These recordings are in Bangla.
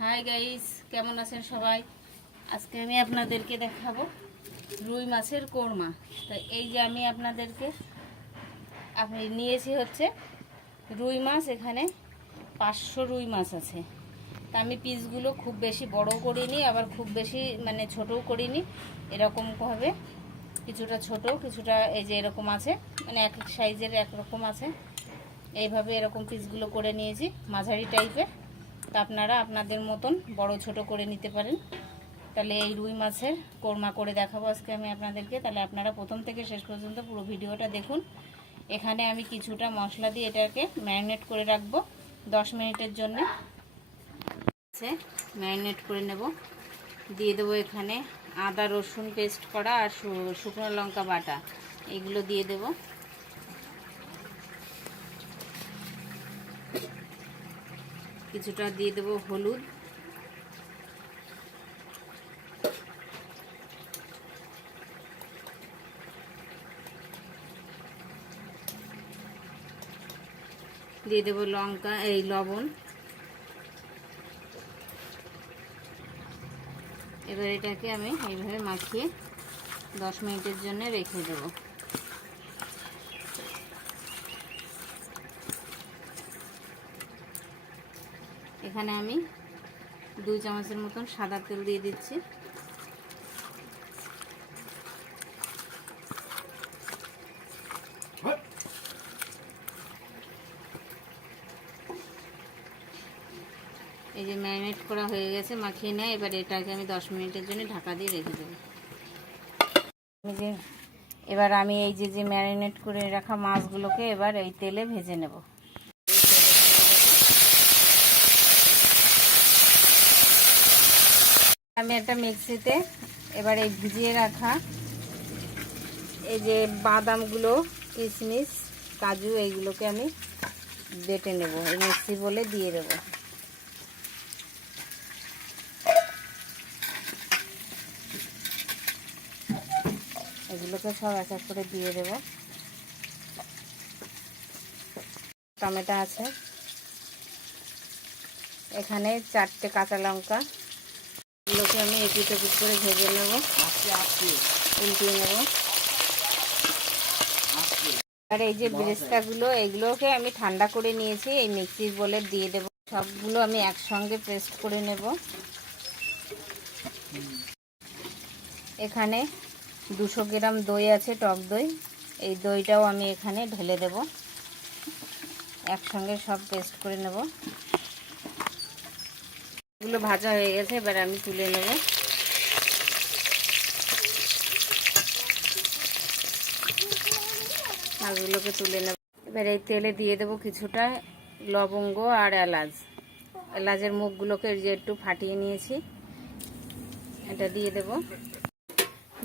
হাই গাইস কেমন আছেন সবাই? আজকে আমি আপনাদেরকে দেখাবো রুই মাছের কোরমা। তো এই যে আমি আপনাদেরকে আপনি নিয়েছি হচ্ছে রুই মাছ, এখানে পাঁচশো রুই মাছ আছে। তা আমি পিসগুলো খুব বেশি বড় করিনি, আবার খুব বেশি মানে ছোটও করিনি। এরকমভাবে কিছুটা ছোট কিছুটা এই যে এরকম আছে মানে এক এক সাইজের একরকম আছে। এইভাবে এরকম পিসগুলো করে নিয়েছি, মাঝারি টাইপের তা আপনারা আপনাদের মতন বড় ছোট করে নিতে পারেন। তাহলে এই রুই মাছের কোরমা করে দেখাবো আজকে আমি আপনাদেরকে। তাহলে আপনারা প্রথম থেকে শেষ পর্যন্ত পুরো ভিডিওটা দেখুন। এখানে আমি কিছুটা মশলা দিয়ে এটাকে ম্যারিনেট করে রাখব দশ মিনিটের জন্য। ম্যারিনেট করে নেব। দিয়ে দেবো এখানে আদা রসুন পেস্ট করা আর শুকনো লঙ্কা বাটা। এগুলো দিয়ে দেবো। কিছুটা দিয়ে দেবো হলুদ। দিয়ে দেবো লঙ্কা, এই লবণ। এবার এটাকে আমি এইভাবে মাখিয়ে দশ মিনিটের জন্য রেখে দেবো। এখানে আমি দুই চামচের মতন সাদা তেল দিয়ে দিচ্ছি। এই যে ম্যারিনেট করা হয়ে গেছে, মাখিয়ে নেয়। এবার এটাকে আমি দশ মিনিটের জন্য ঢাকা দিয়ে রেখে দেবো। যে, এবার আমি এই যে যে ম্যারিনেট করে রাখা মাছগুলোকে এবার এই তেলে ভেজে নেব। আমি একটা মিক্সিতে এবার ভিজিয়ে রাখা এই যে বাদামগুলো, কিশমিশ, কাজু, এইগুলোকে আমি বেটে নেব। এই মিক্সি বলে দিয়ে দেবো। এগুলোকে সব এক এক করে দিয়ে দেব। টমেটো আছে। এখানে চারটে কাঁচা লঙ্কা এগুলোকে আমি এপিট এপিট করে ভেজে নেব। উল্টিয়ে নেব। আর এই যে বেরেস্তাগুলো এগুলোকে আমি ঠান্ডা করে নিয়েছি। এই মিক্সির বলে দিয়ে দেব। সবগুলো আমি একসঙ্গে পেস্ট করে নেব। এখানে দুশো গ্রাম দই আছে টক দই। এই দইটাও আমি এখানে ঢেলে দেব। একসঙ্গে সব পেস্ট করে নেব। এগুলো ভাজা হয়ে গেছে, এবার আমি তুলে নেব। মাছগুলোকে তুলে নেব। এবার এই তেলে দিয়ে দেব কিছুটা লবঙ্গ আর এলাচ। এলাচের মুখগুলোকে যে একটু ফাটিয়ে নিয়েছি, এটা দিয়ে দেব।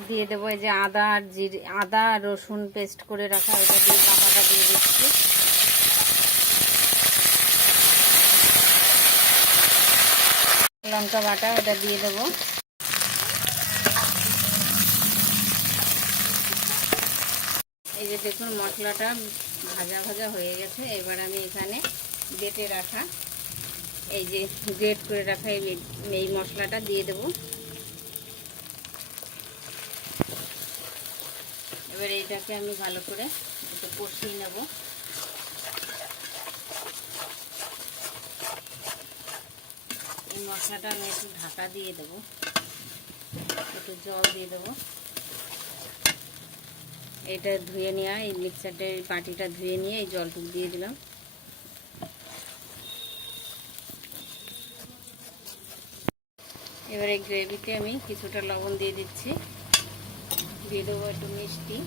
দিয়ে দেবো এই যে আদা আর জিরে, আদা রসুন পেস্ট করে রাখা, এটা দিয়ে বাটাটা দিয়ে দিচ্ছি। লঙ্কা বাটা এটা দিয়ে দেবো। এই যে দেখুন, মশলাটা ভাজা ভাজা হয়ে গেছে। এবার আমি এখানে বেটে রাখা, এই যে গ্রেট করে রাখা এই এই মশলাটা দিয়ে দেবো। এবার এইটাকে আমি ভালো করে একটু কষিয়ে নেব। মশলাটা আমি একটু ঢাকা দিয়ে দেবো। একটু জল দিয়ে দেবো। এটা ধুয়ে নেওয়া, এই মিক্সারটার পাটিটা ধুয়ে নিয়ে এই জলটুক দিয়ে দিলাম। এবার এই গ্রেভিতে আমি কিছুটা লবণ দিয়ে দিচ্ছি। দিয়ে দেবো একটু মিষ্টি।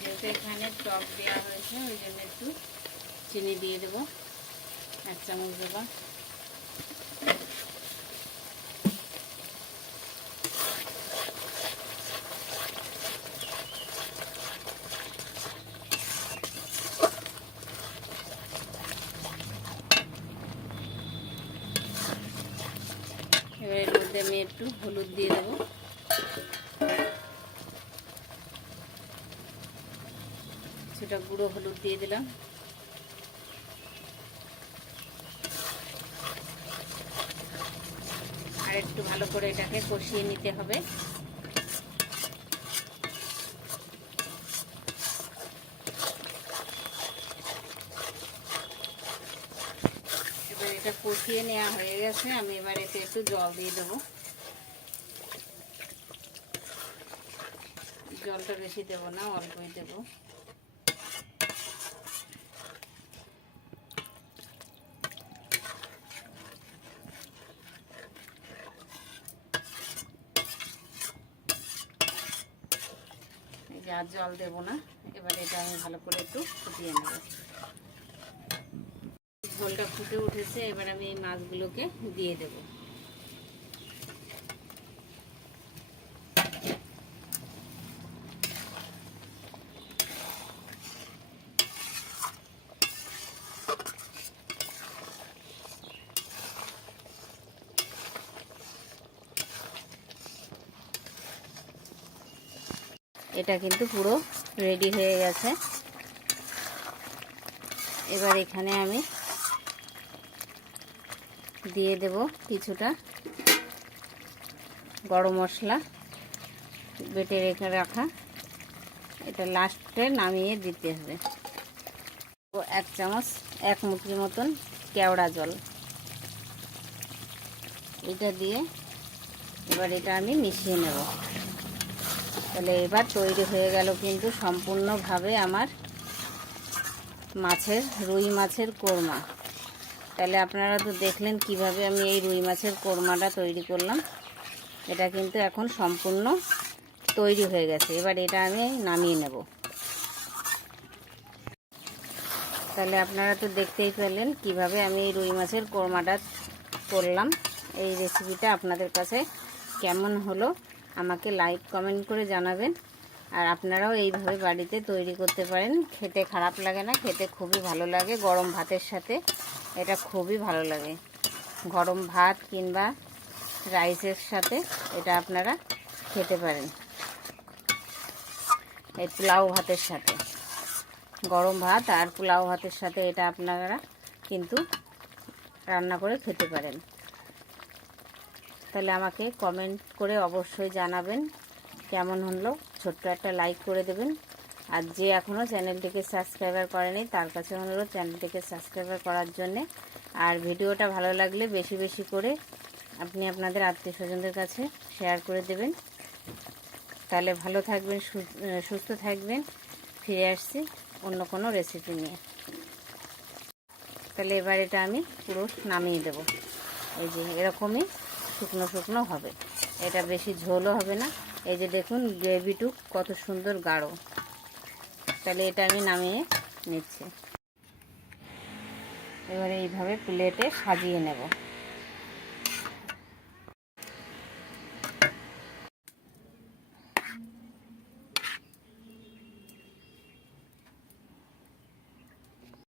যেহেতু এখানে টক দেওয়া হয়েছে, ওই জন্য একটু চিনি দিয়ে দেবো। এক চামচ দেবো এর মধ্যে আমি একটু হলুদ দিয়ে দেবো। কিছুটা গুঁড়ো হলুদ দিয়ে দিলাম। করে এটাকে কষিয়ে নিতে হবে। এবার এটা কষিয়ে নেওয়া হয়ে গেছে, আমি এবার এতে একটু জল দিয়ে দেবো। জলটা বেশি দেবো না, অল্পই দেবো। আর জল দেবো না। এবার এটা আমি ভালো করে একটু ফুটিয়ে নেব। ঝোলটা ফুটে উঠেছে, এবার আমি এই মাছগুলোকে দিয়ে দেবো। এটা কিন্তু পুরো রেডি হয়ে গেছে। এবার এখানে আমি দিয়ে দেব কিছুটা গরম মশলা বেটে রেখে রাখা। এটা লাস্টে নামিয়ে দিতে হবে। ও এক চামচ, এক মুঠির মতন কেওড়া জল। এটা দিয়ে এবার এটা আমি মিশিয়ে নেব। তাহলে এবার তৈরি হয়ে গেল কিন্তু সম্পূর্ণভাবে আমার মাছের, রুই মাছের কোরমা। তাহলে আপনারা তো দেখলেন কীভাবে আমি এই রুই মাছের কোরমাটা তৈরি করলাম। এটা কিন্তু এখন সম্পূর্ণ তৈরি হয়ে গেছে। এবার এটা আমি নামিয়ে নেব। তাহলে আপনারা তো দেখতেই পেলেন কীভাবে আমি এই রুই মাছের কোরমাটা করলাম। এই রেসিপিটা আপনাদের কাছে কেমন হলো আমাকে লাইক কমেন্ট করে জানাবেন। আর আপনারাও এইভাবে বাড়িতে তৈরি করতে পারেন। খেতে খারাপ লাগে না, খেতে খুবই ভালো লাগে গরম ভাতের সাথে। এটা খুবই ভালো লাগে। গরম ভাত কিংবা রাইসের সাথে এটা আপনারা খেতে পারেন। এই পোলাও ভাতের সাথে। গরম ভাত আর পোলাও ভাতের সাথে এটা আপনারা কিন্তু রান্না করে খেতে পারেন। তাহলে আমাকে কমেন্ট করে অবশ্যই জানাবেন কেমন হলো। ছোট্ট একটা লাইক করে দেবেন। আর যে এখনও চ্যানেলটিকে সাবস্ক্রাইবার করেনি, তার কাছে অনুরোধ চ্যানেলটিকে সাবস্ক্রাইবার করার জন্যে। আর ভিডিওটা ভালো লাগলে বেশি বেশি করে আপনি আপনাদের আত্মীয় স্বজনদের কাছে শেয়ার করে দেবেন। তাহলে ভালো থাকবেন সুস্থ থাকবেন। ফিরে আসছি অন্য কোনো রেসিপি নিয়ে। তাহলে এবার এটা আমি পুরো নামিয়ে দেব। এই যে এরকমই শুকনো শুকনো হবে। এটা বেশি ঝোলও হবে না। এই যে দেখুন গ্রেভিটুক কত সুন্দর গাঢ়। তাহলে এটা আমি নামিয়ে নিচ্ছি। এবারে এইভাবে প্লেটে সাজিয়ে নেব।